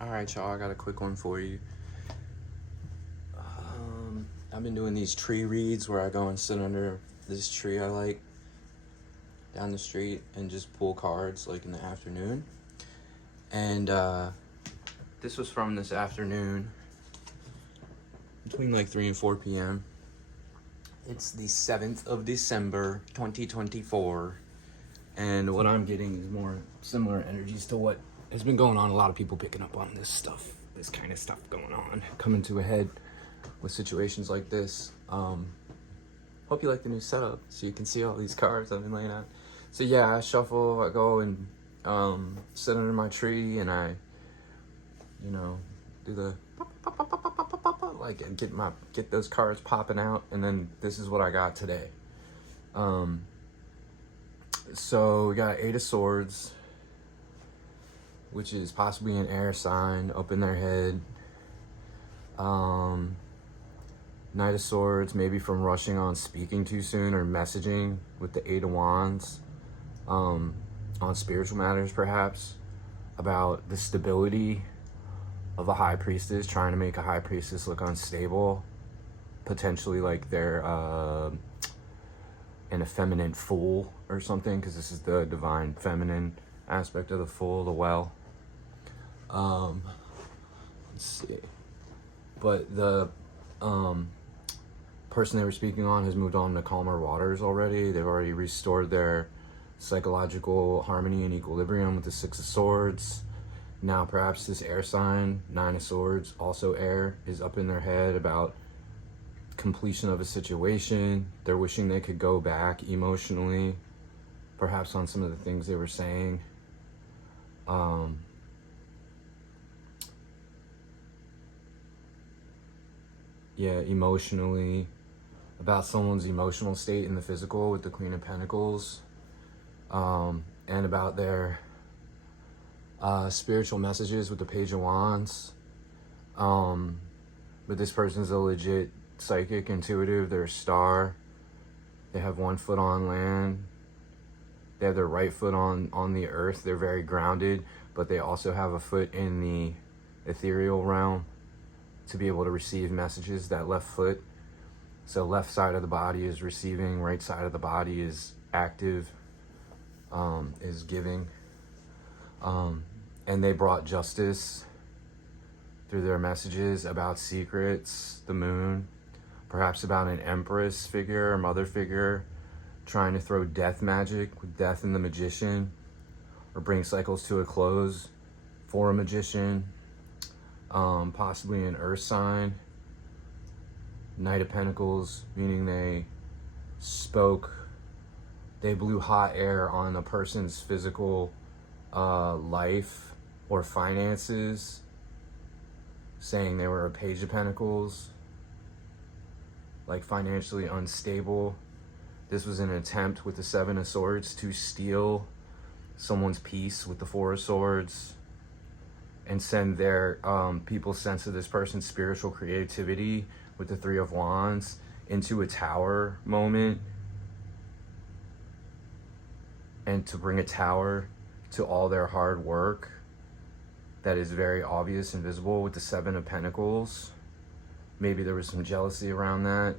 Alright, y'all, I got a quick one for you. I've been doing these tree reads where I go and sit under this tree I like down the street and just pull cards like in the afternoon. And this was from this afternoon between like 3 and 4 p.m. It's the 7th of December, 2024. And what I'm getting is more similar energies to what has been going on. A lot of people picking up on this stuff, this kind of stuff going on, coming to a head with situations like this. Hope you like the new setup so you can see all these cards I've been laying out. So yeah, I shuffle, I go and sit under my tree and I, do the like get those cards popping out, and then this is what I got today. So we got Eight of Swords, which is possibly an air sign up in their head. Knight of Swords, maybe from rushing on speaking too soon or messaging with the Eight of Wands, on spiritual matters perhaps, about the stability of a high priestess, trying to make a high priestess look unstable, potentially like they're an effeminate fool or something, because this is the divine feminine aspect of the fool, the well. Let's see. But the person they were speaking on has moved on to calmer waters already. They've already restored their psychological harmony and equilibrium with the Six of Swords. Now perhaps this air sign, Nine of Swords, also air, is up in their head about completion of a situation. They're wishing they could go back emotionally, perhaps on some of the things they were saying. Emotionally, about someone's emotional state in the physical with the Queen of Pentacles, and about their spiritual messages with the Page of Wands. But this person's a legit psychic, intuitive. They're a star. They have one foot on land. They have their right foot on the earth. They're very grounded, but they also have a foot in the ethereal realm to be able to receive messages. That left foot. So left side of the body is receiving, right side of the body is active, is giving. And they brought justice through their messages about secrets, the moon, perhaps about an empress figure or mother figure trying to throw death magic with Death and the Magician, or bring cycles to a close for a magician, possibly an earth sign. Knight of Pentacles, meaning they blew hot air on a person's physical life or finances, saying they were a Page of Pentacles, like financially unstable. This was an attempt with the Seven of Swords to steal someone's peace with the Four of Swords and send their people's sense of this person's spiritual creativity with the Three of Wands into a tower moment, and to bring a tower to all their hard work that is very obvious and visible with the Seven of Pentacles. Maybe there was some jealousy around that.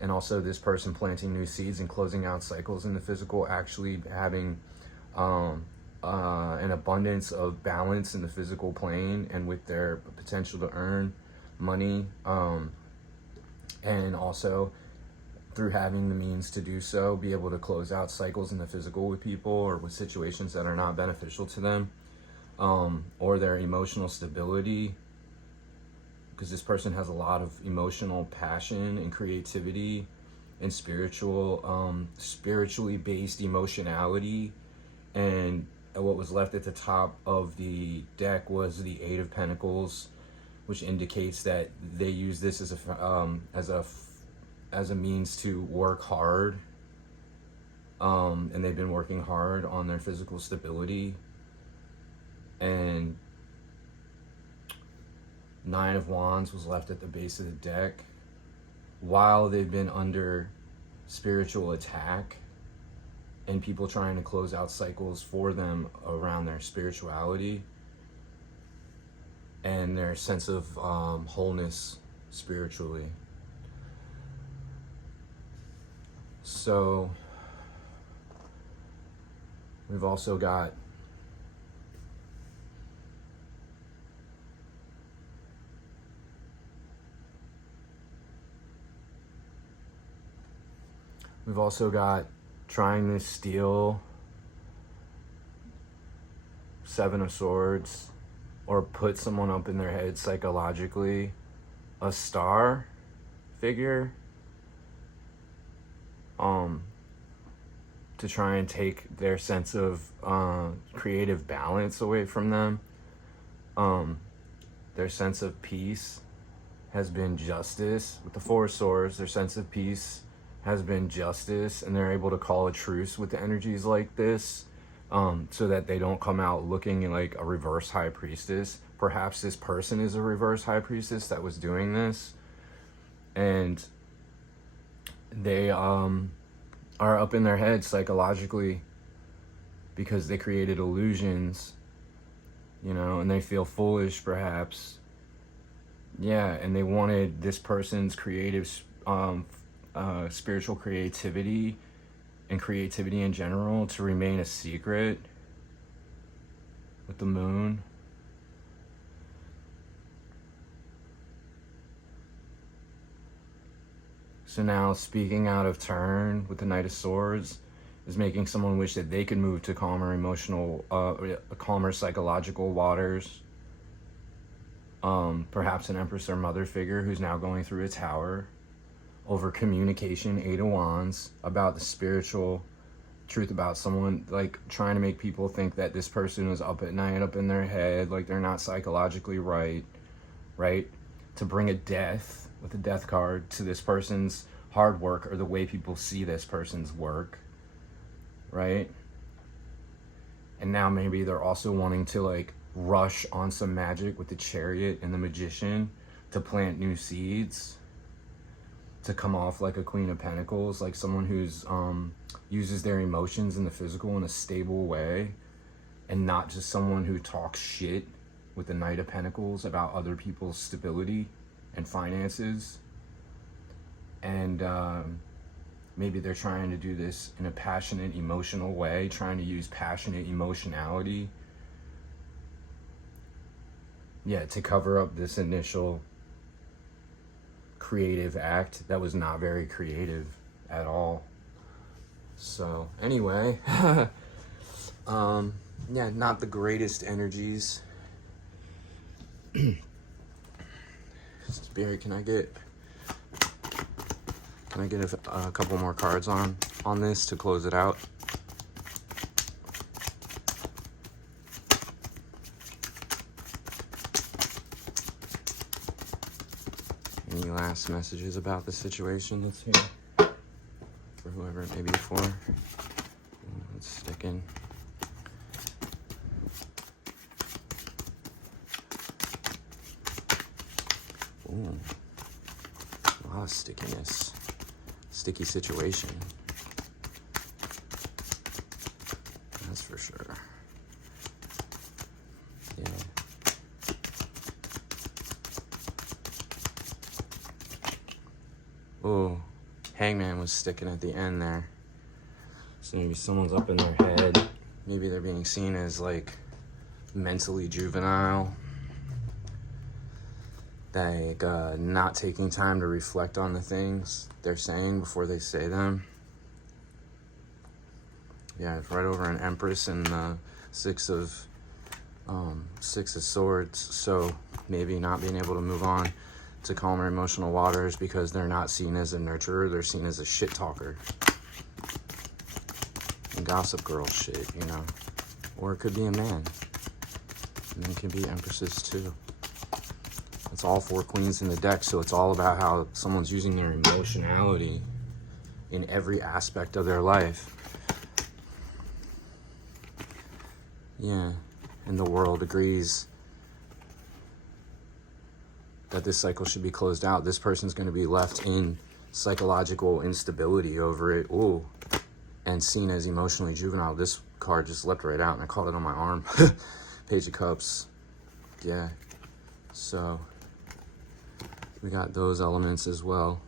And also this person planting new seeds and closing out cycles in the physical, actually having an abundance of balance in the physical plane and with their potential to earn money, and also through having the means to do so, be able to close out cycles in the physical with people or with situations that are not beneficial to them, or their emotional stability, because this person has a lot of emotional passion and creativity and spiritually based emotionality. And what was left at the top of the deck was the Eight of Pentacles, which indicates that they use this as a means to work hard, and they've been working hard on their physical stability. And Nine of Wands was left at the base of the deck while they've been under spiritual attack and people trying to close out cycles for them around their spirituality. and their sense of wholeness spiritually. So we've also got trying to steal Seven of Swords, or put someone up in their head psychologically, a star figure, to try and take their sense of creative balance away from them. Their sense of peace has been justice. With the Four of Swords, their sense of peace has been justice, and they're able to call a truce with the energies like this, so that they don't come out looking like a reverse high priestess. Perhaps this person is a reverse high priestess that was doing this, and they are up in their head psychologically because they created illusions, you know, and they feel foolish perhaps. Yeah, and they wanted this person's creative, spiritual creativity and creativity in general to remain a secret with the Moon. So now speaking out of turn with the Knight of Swords is making someone wish that they could move to calmer emotional, calmer psychological waters. Perhaps an Empress or Mother figure who's now going through a tower over communication, Eight of Wands, about the spiritual truth about someone, like trying to make people think that this person is up at night, up in their head, like they're not psychologically right? To bring a death with a Death card to this person's hard work or the way people see this person's work, right? And now maybe they're also wanting to like rush on some magic with the Chariot and the Magician to plant new seeds, to come off like a Queen of Pentacles, like someone who's uses their emotions in the physical in a stable way, and not just someone who talks shit with the Knight of Pentacles about other people's stability and finances. And maybe they're trying to do this in a passionate, emotional way, trying to use passionate emotionality, yeah, to cover up this initial creative act that was not very creative at all. So anyway, yeah, not the greatest energies. Spirit, can I get a couple more cards on this to close it out? Any last messages about the situation that's here? For whoever it may be for. Let's stick in. Ooh. A lot of stickiness. Sticky situation. That's for sure. Yeah. Oh, Hangman was sticking at the end there. So maybe someone's up in their head. Maybe they're being seen as like mentally juvenile. Like not taking time to reflect on the things they're saying before they say them. Yeah, it's right over an Empress and the Six of Swords. So maybe not being able to move on to calmer emotional waters because they're not seen as a nurturer, they're seen as a shit talker. And gossip girl shit, you know. Or it could be a man. And then it can be Empresses too. It's all four queens in the deck, so it's all about how someone's using their emotionality in every aspect of their life. Yeah, and the world agrees that this cycle should be closed out. This person's going to be left in psychological instability over it. Ooh, and seen as emotionally juvenile. This card just leapt right out and I caught it on my arm. Page of Cups. Yeah. So we got those elements as well.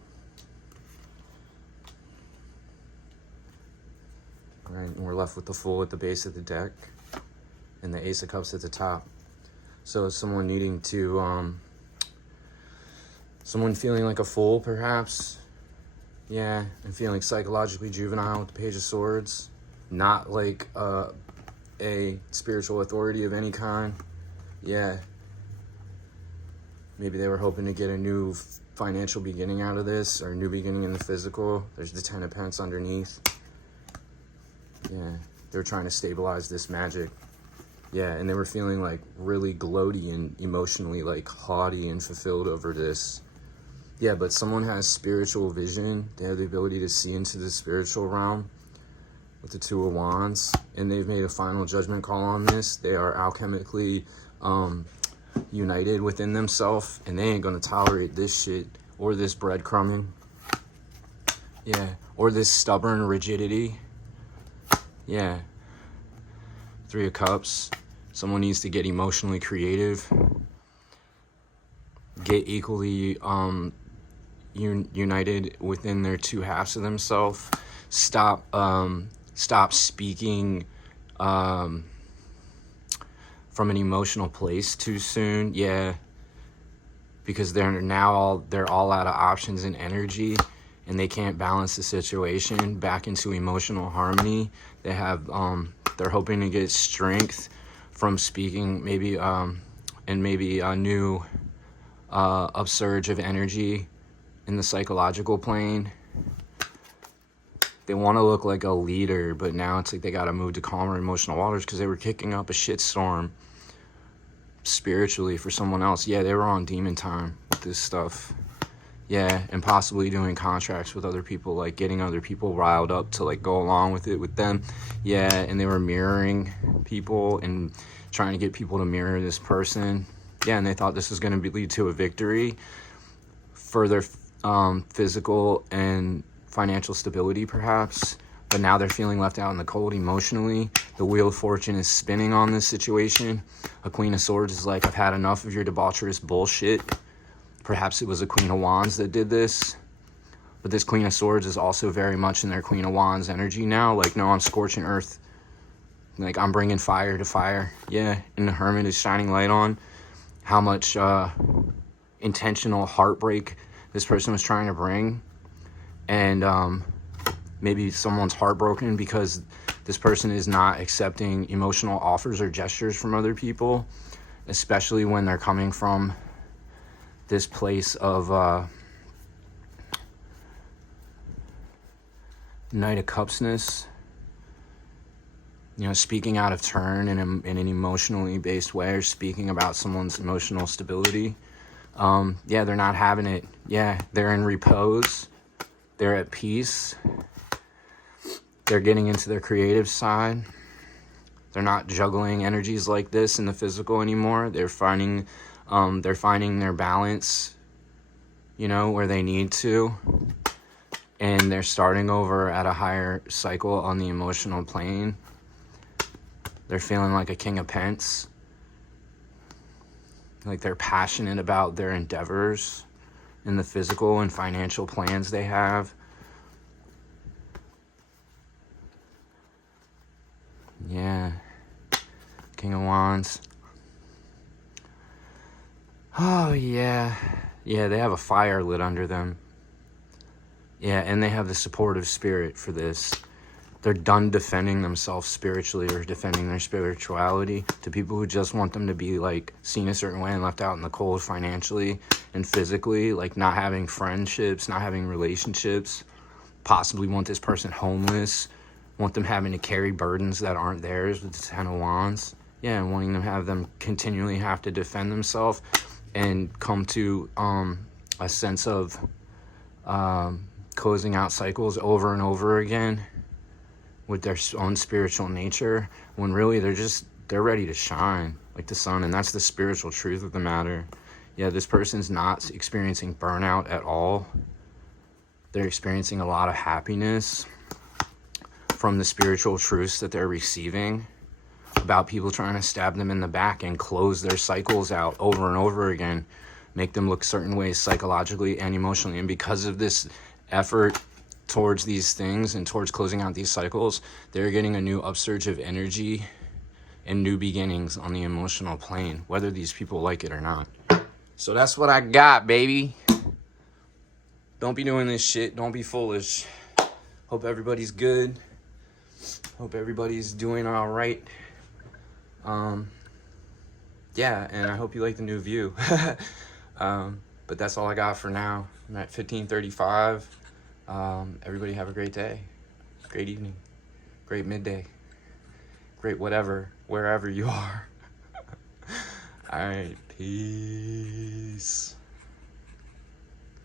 All right, and we're left with the Fool at the base of the deck and the Ace of Cups at the top. So someone needing to, someone feeling like a fool perhaps. Yeah, and feeling psychologically juvenile with the Page of Swords. Not like a spiritual authority of any kind. Yeah. Maybe they were hoping to get a new financial beginning out of this, or a new beginning in the physical. There's the Ten of Pentacles underneath. Yeah, they're trying to stabilize this magic. Yeah, and they were feeling like really gloaty and emotionally like haughty and fulfilled over this. Yeah, but someone has spiritual vision. They have the ability to see into the spiritual realm with the Two of Wands, and they've made a final judgment call on this. They are alchemically united within themselves, and they ain't gonna tolerate this shit or this breadcrumbing. Yeah, or this stubborn rigidity. Yeah. Three of Cups. Someone needs to get emotionally creative. Get equally united within their two halves of themselves. Stop speaking from an emotional place too soon. Yeah, because they're all out of options and energy, and they can't balance the situation back into emotional harmony. They have they're hoping to get strength from speaking, maybe and maybe a new upsurge of energy in the psychological plane. They want to look like a leader, but now it's like they got to move to calmer emotional waters because they were kicking up a shitstorm spiritually for someone else. Yeah, they were on demon time with this stuff. Yeah, and possibly doing contracts with other people, like getting other people riled up to like go along with it with them. Yeah, and they were mirroring people and trying to get people to mirror this person. Yeah, and they thought this was going to lead to a victory for their physical and financial stability perhaps, but now they're feeling left out in the cold emotionally. The Wheel of Fortune is spinning on this situation. A Queen of Swords is like, I've had enough of your debaucherous bullshit. Perhaps it was a Queen of Wands that did this, but this Queen of Swords is also very much in their Queen of Wands energy now. Like, no, I'm scorching earth. Like, I'm bringing fire to fire. Yeah, and the Hermit is shining light on how much intentional heartbreak this person was trying to bring. And maybe someone's heartbroken because this person is not accepting emotional offers or gestures from other people, especially when they're coming from this place of Knight of Cupsness. You know, speaking out of turn in an emotionally based way, or speaking about someone's emotional stability. Yeah, they're not having it. Yeah, they're in repose. They're at peace. They're getting into their creative side. They're not juggling energies like this in the physical anymore. They're finding their balance, you know, where they need to. And they're starting over at a higher cycle on the emotional plane. They're feeling like a King of Pence. Like they're passionate about their endeavors in the physical and financial plans they have. Yeah. King of Wands. Oh, yeah. Yeah, they have a fire lit under them. Yeah, and they have the supportive spirit for this. They're done defending themselves spiritually or defending their spirituality to people who just want them to be like seen a certain way and left out in the cold financially and physically, like not having friendships, not having relationships, possibly want this person homeless, want them having to carry burdens that aren't theirs with the Ten of Wands. Yeah, and wanting them have them continually have to defend themselves and come to a sense of closing out cycles over and over again with their own spiritual nature, when really they're ready to shine like the sun. And that's the spiritual truth of the matter. Yeah, this person's not experiencing burnout at all. They're experiencing a lot of happiness from the spiritual truths that they're receiving. about people trying to stab them in the back and close their cycles out over and over again, make them look certain ways psychologically and emotionally. And because of this effort towards these things and towards closing out these cycles, they're getting a new upsurge of energy and new beginnings on the emotional plane, whether these people like it or not. So that's what I got, baby. Don't be doing this shit. Don't be foolish. Hope everybody's good. Hope everybody's doing all right. Yeah, and I hope you like the new view. But that's all I got for now. I'm at 15:35. Everybody have a great day, great evening, great midday, great whatever, wherever you are. All right, peace.